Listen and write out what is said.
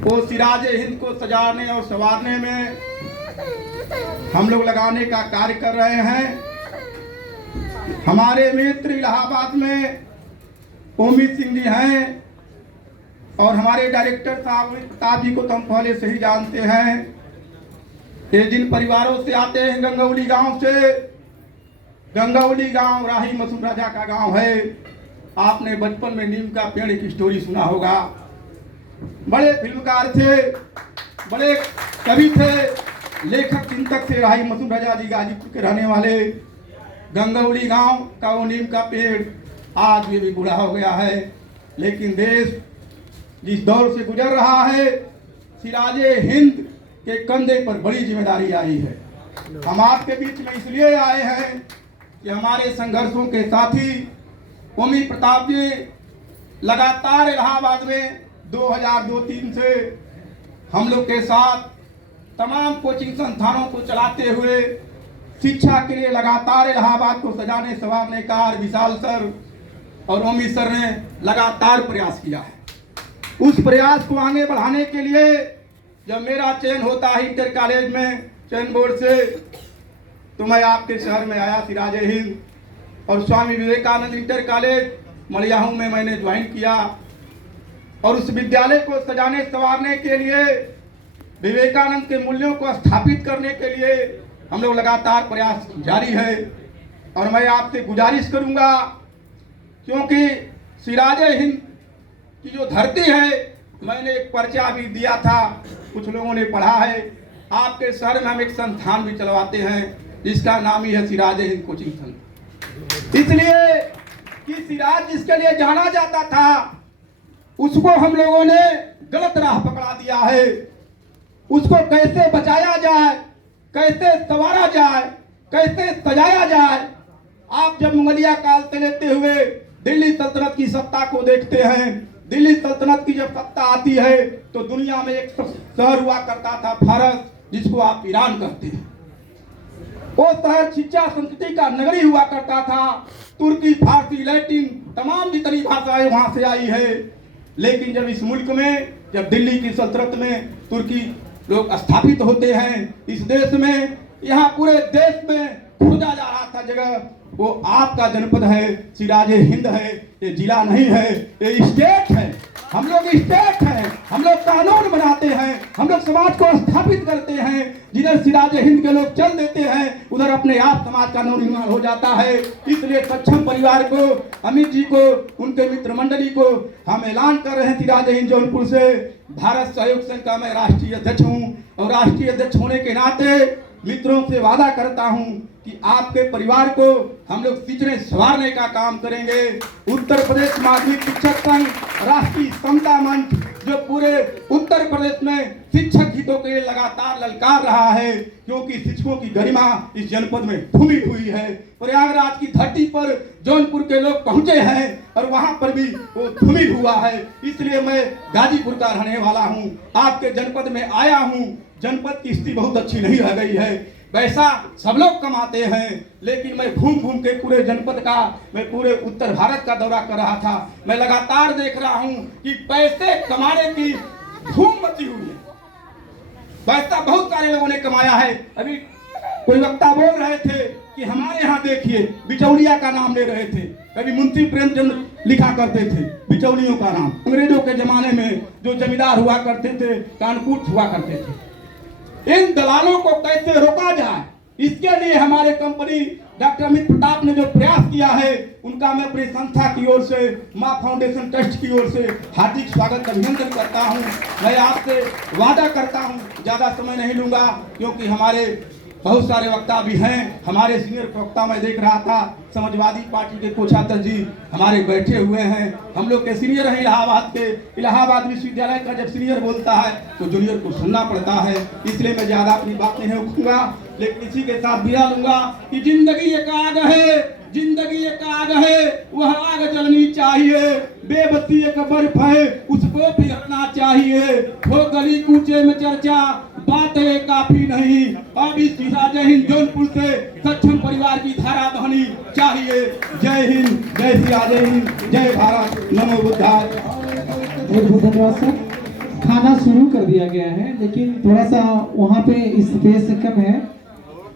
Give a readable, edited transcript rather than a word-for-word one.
वो सिराज हिंद को सजाने और संवारने में हम लोग लगाने का कार्य कर रहे हैं। हमारे मित्र इलाहाबाद में ओमित सिंह जी हैं और हमारे डायरेक्टर साहब जी को तो हम पहले से ही जानते हैं। ये जिन परिवारों से आते हैं गंगौली गांव से, गंगौली गांव राही मसूम राजा का गांव है। आपने बचपन में नीम का पेड़ की स्टोरी सुना होगा। बड़े फिल्मकार थे, बड़े कवि थे, लेखक चिंतक थे राही मसूम राजा जी, गाजीपुर के रहने वाले। गंगौली गांव का वो नीम का पेड़ आज भी बूढ़ा हो गया है, लेकिन देश जिस दौर से गुजर रहा है, सिराजे हिंद के कंधे पर बड़ी जिम्मेदारी आई है। हम आपके बीच में इसलिए आए हैं कि हमारे संघर्षों के साथी ओमी प्रताप जी लगातार इलाहाबाद में 2002-03 से हम लोग के साथ तमाम कोचिंग संस्थानों को चलाते हुए शिक्षा के लिए लगातार इलाहाबाद को सजाने संवारने का विशाल सर और ओमी सर ने लगातार प्रयास किया है। उस प्रयास को आगे बढ़ाने के लिए जब मेरा चयन होता है इंटर कॉलेज में चयन बोर्ड से, तो मैं आपके शहर में आया सिराजे हिंद, और स्वामी विवेकानंद इंटर कॉलेज मलियाहू में मैंने ज्वाइन किया। और उस विद्यालय को सजाने संवारने के लिए, विवेकानंद के मूल्यों को स्थापित करने के लिए हम लोग लगातार प्रयास जारी है। और मैं आपसे गुजारिश करूंगा, क्योंकि सिराजे हिंद की जो धरती है, मैंने एक पर्चा भी दिया था, कुछ लोगों ने पढ़ा है। आपके शहर में हम एक संस्थान भी चलवाते हैं जिसका नाम ही है सिराजे हिंद कोचिंग संघ। इसलिए कि सिराज जिसके लिए जाना जाता था, उसको हम लोगों ने गलत राह पकड़ा दिया है। उसको कैसे बचाया जाए, कैसे संवारा जाए, कैसे सजाया जाए। आप जब मुगलिया काल से लेते हुए दिल्ली सल्तनत की सत्ता को देखते हैं, दिल्ली सल्तनत की जब सत्ता आती है तो दुनिया में एक शहर हुआ करता था फारस, जिसको आप ईरान कहते हैं। वो शहर शिक्षा संस्कृति का नगरी हुआ करता था। तुर्की, फारसी, लैटिन तमाम जितनी भाषाएं वहां से आई है। लेकिन जब इस मुल्क में, जब दिल्ली की सल्तनत में तुर्की लोग स्थापित होते हैं, इस देश में, यहाँ पूरे देश में खोजा जा रहा था जगह, वो आपका जनपद है, सिराजे हिंद है। ये जिला नहीं है, ये स्टेट है। हम लोग स्टेट हैं, हम लोग कानून बनाते हैं, हम लोग समाज को स्थापित करते हैं। जिधर सिराजे हिंद के लोग चल देते हैं, उधर अपने आप समाज का निर्माण हो जाता है। इसलिए सक्षम परिवार को, अमित जी को, उनके मित्र मंडली को हम ऐलान कर रहे हैं सिराजे हिंद जौनपुर से। भारत सहयोग संघ का मैं राष्ट्रीय अध्यक्ष हूँ, और राष्ट्रीय अध्यक्ष होने के नाते मित्रों से वादा करता हूं कि आपके परिवार को हम लोग सींचने संवारने का काम करेंगे। उत्तर प्रदेश माध्यमिक शिक्षक संघ, राष्ट्रीय समता मंच, जो पूरे उत्तर प्रदेश में शिक्षक हितों के लिए लगातार ललकार रहा है, क्योंकि शिक्षकों की गरिमा इस जनपद में धूमिल हुई है। प्रयागराज की धरती पर जौनपुर के लोग पहुंचे हैं और वहां पर भी वो धूमिल हुआ है। इसलिए मैं गाजीपुर का रहने वाला हूं, आपके जनपद में आया हूं। जनपद की स्थिति बहुत अच्छी नहीं रह गई है। पैसा सब लोग कमाते हैं, लेकिन मैं घूम घूम के पूरे जनपद का, मैं पूरे उत्तर भारत का दौरा कर रहा था। मैं लगातार देख रहा हूं कि पैसे कमाने की धूम मची हुई है। पैसा बहुत सारे लोगों ने कमाया है। अभी कोई वक्ता बोल रहे थे कि हमारे यहाँ देखिए, बिचौलिया का नाम ले रहे थे। कभी मुंशी प्रेमचंद लिखा करते थे बिचौलियों का नाम। अंग्रेजों के जमाने में जो जमींदार हुआ करते थे, कानकूट हुआ करते थे। इन दलालों को कैसे रोका जाए, इसके लिए हमारे कंपनी डॉक्टर अमित प्रताप ने जो प्रयास किया है, उनका मैं अपनी संस्था की ओर से, मां फाउंडेशन ट्रस्ट की ओर से हार्दिक स्वागत अभिनंदन करता हूं। मैं आपसे वादा करता हूं, ज्यादा समय नहीं लूंगा, क्योंकि हमारे बहुत सारे वक्ता भी हैं। हमारे सीनियर वक्ता मैं देख रहा था, समाजवादी पार्टी के कोषाध्यक्ष जी हमारे बैठे हुए हैं। हम लोग के सीनियर हैं इलाहाबाद के। इलाहाबाद विश्वविद्यालय का जब सीनियर बोलता है तो जूनियर को सुनना पड़ता है। इसलिए मैं ज्यादा अपनी बात नहीं रखूंगा, लेकिन इसी के साथ विदा लूंगा कि जिंदगी एक आग है, जिंदगी एक आग है, वह आग जलनी चाहिए। बेबसी एक बर्फ है, उसको पिघलना चाहिए। हो गली कूचे में चर्चा, बातें काफी नहीं। अब इस सिराजे हिंद जौनपुर से सक्षम परिवार की धारा बहनी चाहिए। जय हिंद, जय सिराजे हिंद, जय भारत, नमो बुद्धाय। बहुत बहुत धन्यवाद सर। खाना शुरू कर दिया गया है, लेकिन थोड़ा सा वहाँ पे स्पेस कम है।